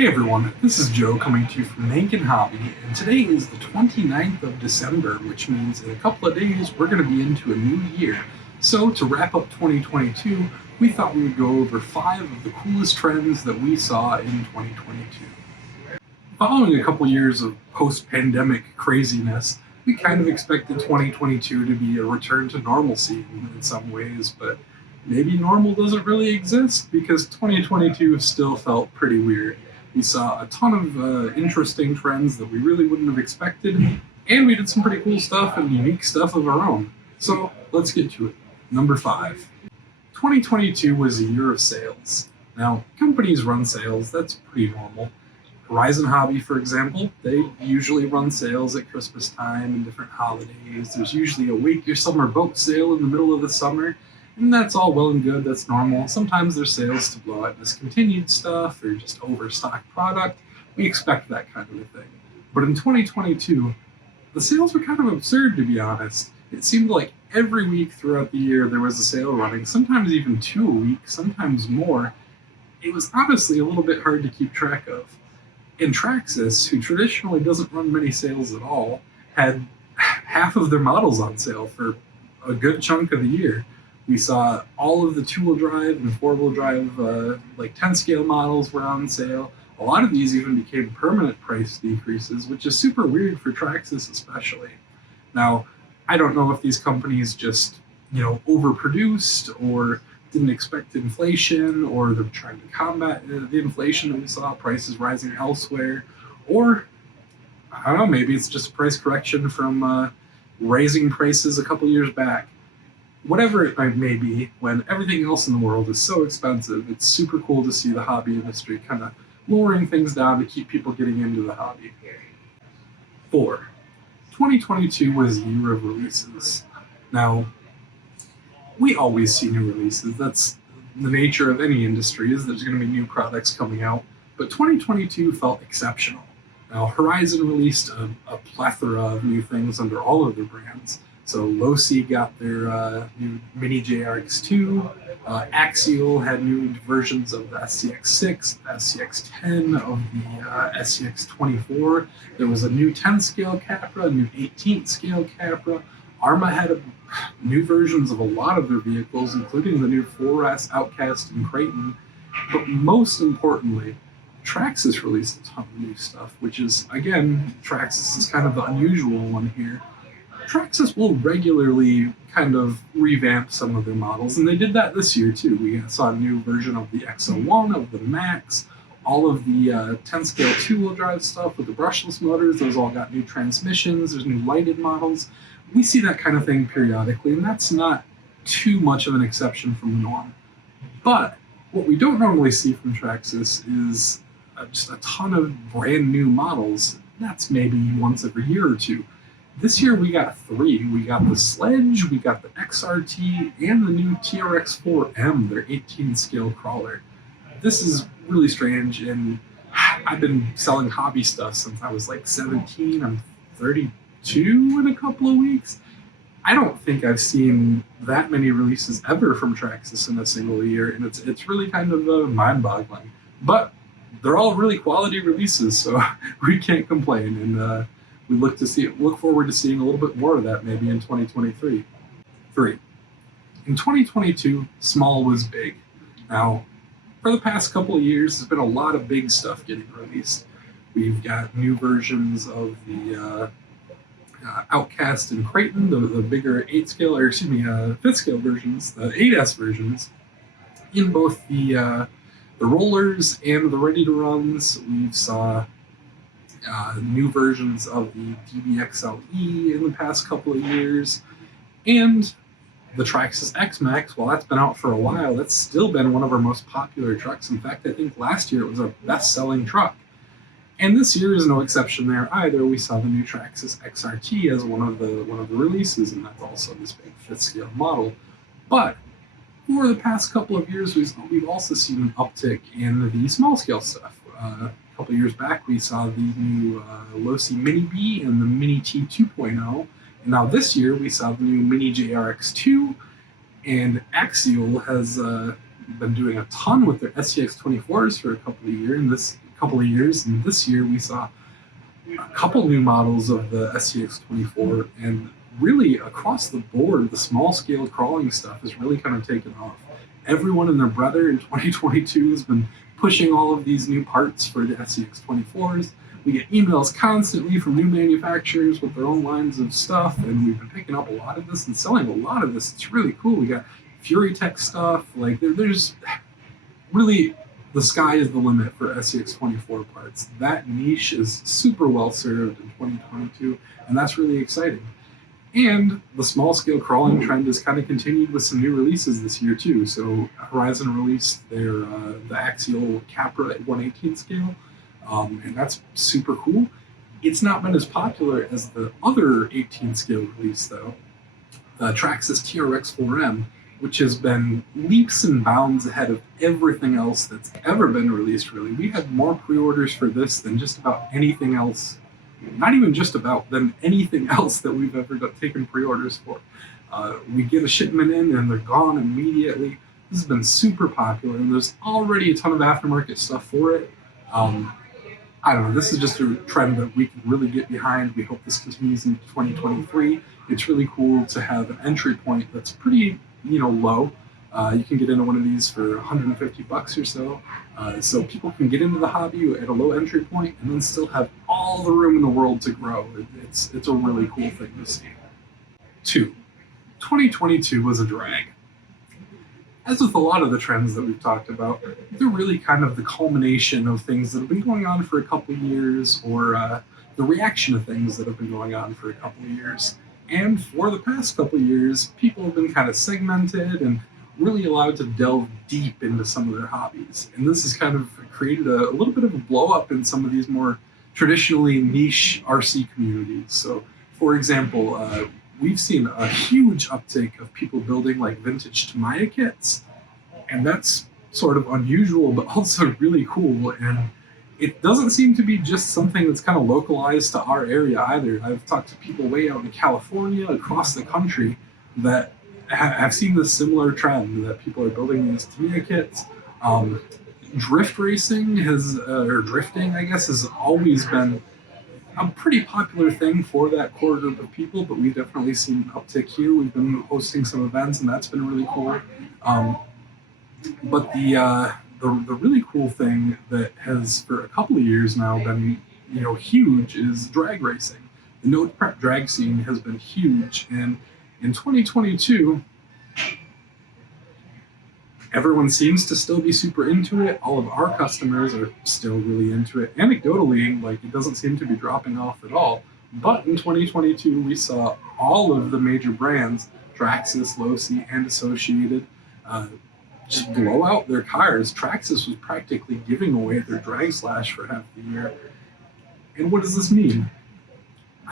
Hey everyone, this is Joe coming to you from Nankin Hobby, and today is the 29th of December, which means in a couple of days we're going to be into a new year. So to wrap up 2022, we thought we would go over 5 of the coolest trends that we saw in 2022. Following a couple years of post-pandemic craziness, we kind of expected 2022 to be a return to normalcy in some ways, but maybe normal doesn't really exist because 2022 still felt pretty weird. We saw a ton of interesting trends that we really wouldn't have expected, and we did some pretty cool stuff and unique stuff of our own. So let's get to it. Number 5. 2022 was a year of sales. Now, companies run sales, that's pretty normal. Horizon Hobby, for example, they usually run sales at Christmas time and different holidays. There's usually a Wake Your Summer boat sale in the middle of the summer, and that's all well and good, that's normal. Sometimes there's sales to blow out discontinued stuff or just overstock product. We expect that kind of a thing. But in 2022, the sales were kind of absurd, to be honest. It seemed like every week throughout the year there was a sale running, sometimes even 2 a week, sometimes more. It was honestly a little bit hard to keep track of. And Traxxas, who traditionally doesn't run many sales at all, had half of their models on sale for a good chunk of the year. We saw all of the 2-wheel drive and 4-wheel drive, like 10 scale models were on sale. A lot of these even became permanent price decreases, which is super weird for Traxxas especially. Now, I don't know if these companies just, overproduced or didn't expect inflation, or they're trying to combat the inflation that we saw, prices rising elsewhere, or I don't know, maybe it's just a price correction from raising prices a couple years back. Whatever it may be, when everything else in the world is so expensive, it's super cool to see the hobby industry kind of lowering things down to keep people getting into the hobby. 4. 2022 was a year of releases. Now, we always see new releases. That's the nature of any industry, is there's going to be new products coming out. But 2022 felt exceptional. Now, Horizon released a plethora of new things under all of their brands. So Losi got their new Mini JRX2, Axial had new versions of the SCX6, SCX10, of the SCX24. There was a new 10 scale Capra, a new 18 scale Capra. Arrma had new versions of a lot of their vehicles, including the new 4S Outcast and Creighton. But most importantly, Traxxas released a ton of new stuff, which is, again, Traxxas is kind of the unusual one here. Traxxas will regularly kind of revamp some of their models, and they did that this year too. We saw a new version of the XO1, of the Max, all of the 10 scale 2-wheel drive stuff with the brushless motors, those all got new transmissions, there's new lighted models. We see that kind of thing periodically, and that's not too much of an exception from the norm. But what we don't normally see from Traxxas is just a ton of brand new models. That's maybe once every year or two. This year we got 3. We got the Sledge, we got the XRT, and the new TRX4M, their 18 scale crawler. This is really strange, and I've been selling hobby stuff since I was like 17. I'm 32 in a couple of weeks. I don't think I've seen that many releases ever from Traxxas in a single year, and it's really kind of mind-boggling. But they're all really quality releases, so we can't complain, and we look forward to seeing a little bit more of that maybe in 2023. 3. In 2022, small was big. Now, for the past couple of years, there's been a lot of big stuff getting released. We've got new versions of the Outcast and Creighton, the bigger 5th scale versions, the 8S versions, in both the rollers and the ready-to-runs. We saw new versions of the DBXLE in the past couple of years, and the Traxxas X-Max, while that's been out for a while, that's still been one of our most popular trucks. In fact, I think last year it was our best-selling truck. And this year is no exception there either. We saw the new Traxxas XRT as one of the releases, and that's also this big 5th scale model. But for the past couple of years, we've also seen an uptick in the small scale stuff. A couple of years back, we saw the new Losi Mini B and the Mini T 2.0. And now this year, we saw the new Mini JRX2, and Axial has been doing a ton with their SCX24s for a couple of years, and this couple of years, and this year we saw a couple new models of the SCX24, and really across the board, the small scale crawling stuff has really kind of taken off. Everyone and their brother in 2022 has been pushing all of these new parts for the SCX24s. We get emails constantly from new manufacturers with their own lines of stuff, and we've been picking up a lot of this and selling a lot of this. It's really cool. We got Fury Tech stuff. Like there's really, the sky is the limit for SCX24 parts. That niche is super well served in 2022, and that's really exciting. And the small scale crawling trend has kind of continued with some new releases this year too. So Horizon released their the axial Capra at 1/18 scale, and that's super cool. It's not been as popular as the other 18 scale release though, the traxxas TRX4M, which has been leaps and bounds ahead of everything else that's ever been released, really. We had more pre-orders for this than just about anything else, not even just about, than anything else that we've ever taken pre-orders for. We get a shipment in and they're gone immediately. This has been super popular, and there's already a ton of aftermarket stuff for it. I don't know, this is just a trend that we can really get behind. We hope this continues into 2023. It's really cool to have an entry point that's pretty, low. You can get into one of these for 150 bucks or so. So people can get into the hobby at a low entry point and then still have all the room in the world to grow. It's a really cool thing to see. 2, 2022 was a drag. As with a lot of the trends that we've talked about, they're really kind of the culmination of things that have been going on for a couple of years, or the reaction of things that have been going on for a couple of years. And for the past couple of years, people have been kind of segmented and really allowed to delve deep into some of their hobbies. And this has kind of created a little bit of a blow up in some of these more traditionally niche RC communities. So, for example, we've seen a huge uptake of people building like vintage Tamiya kits, and that's sort of unusual, but also really cool. And it doesn't seem to be just something that's kind of localized to our area either. I've talked to people way out in California, across the country, that have seen this similar trend, that people are building these Tamiya kits. Drift racing or drifting, I guess, has always been a pretty popular thing for that core group of people, but we've definitely seen an uptick here. We've been hosting some events, and that's been really cool. But the really cool thing that has for a couple of years now been huge is drag racing. The no prep drag scene has been huge, and in 2022, everyone seems to still be super into it. All of our customers are still really into it. Anecdotally, it doesn't seem to be dropping off at all. But in 2022, we saw all of the major brands, traxxas, Losi, and Associated, just blow out their cars. Traxxas was practically giving away their drag slash for half the year. And what does this mean?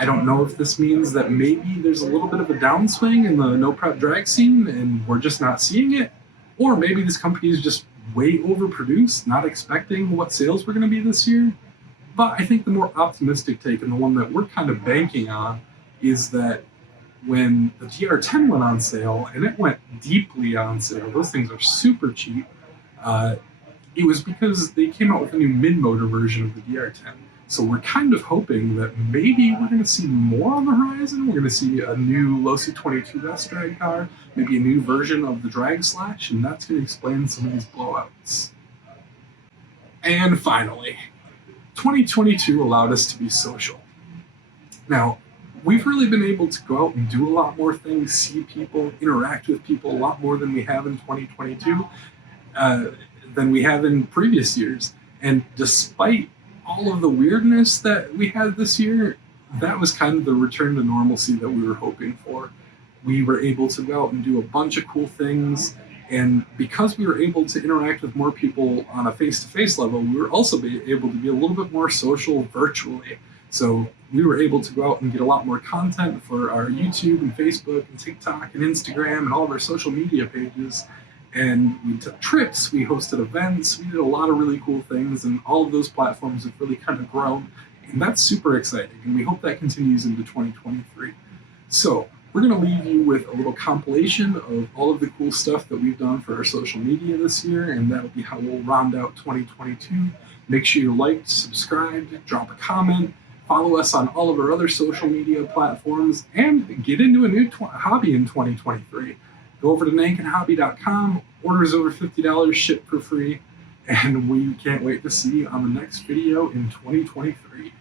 I don't know if this means that maybe there's a little bit of a downswing in the no prep drag scene and we're just not seeing it. Or maybe this company is just way overproduced, not expecting what sales were going to be this year. But I think the more optimistic take, and the one that we're kind of banking on, is that when the DR10 went on sale, and it went deeply on sale, those things are super cheap, it was because they came out with a new mid-motor version of the DR10. So we're kind of hoping that maybe we're going to see more on the horizon. We're going to see a new Losi 22S drag car, maybe a new version of the drag slash, and that's going to explain some of these blowouts. And finally, 2022 allowed us to be social. Now, we've really been able to go out and do a lot more things, see people, interact with people a lot more than we have in 2022, than we have in previous years. And despite all of the weirdness that we had this year, that was kind of the return to normalcy that we were hoping for. We were able to go out and do a bunch of cool things, and because we were able to interact with more people on a face-to-face level, we were also able to be a little bit more social virtually. So we were able to go out and get a lot more content for our YouTube and Facebook and TikTok and Instagram and all of our social media pages. And we took trips, we hosted events, we did a lot of really cool things, and all of those platforms have really kind of grown. And that's super exciting, and we hope that continues into 2023. So We're going to leave you with a little compilation of all of the cool stuff that we've done for our social media this year, and that'll be how we'll round out 2022. Make sure you like, subscribe, drop a comment, follow us on all of our other social media platforms, and get into a new hobby in 2023. Go over to nankinhobby.com, orders over $50, ship for free, and we can't wait to see you on the next video in 2023.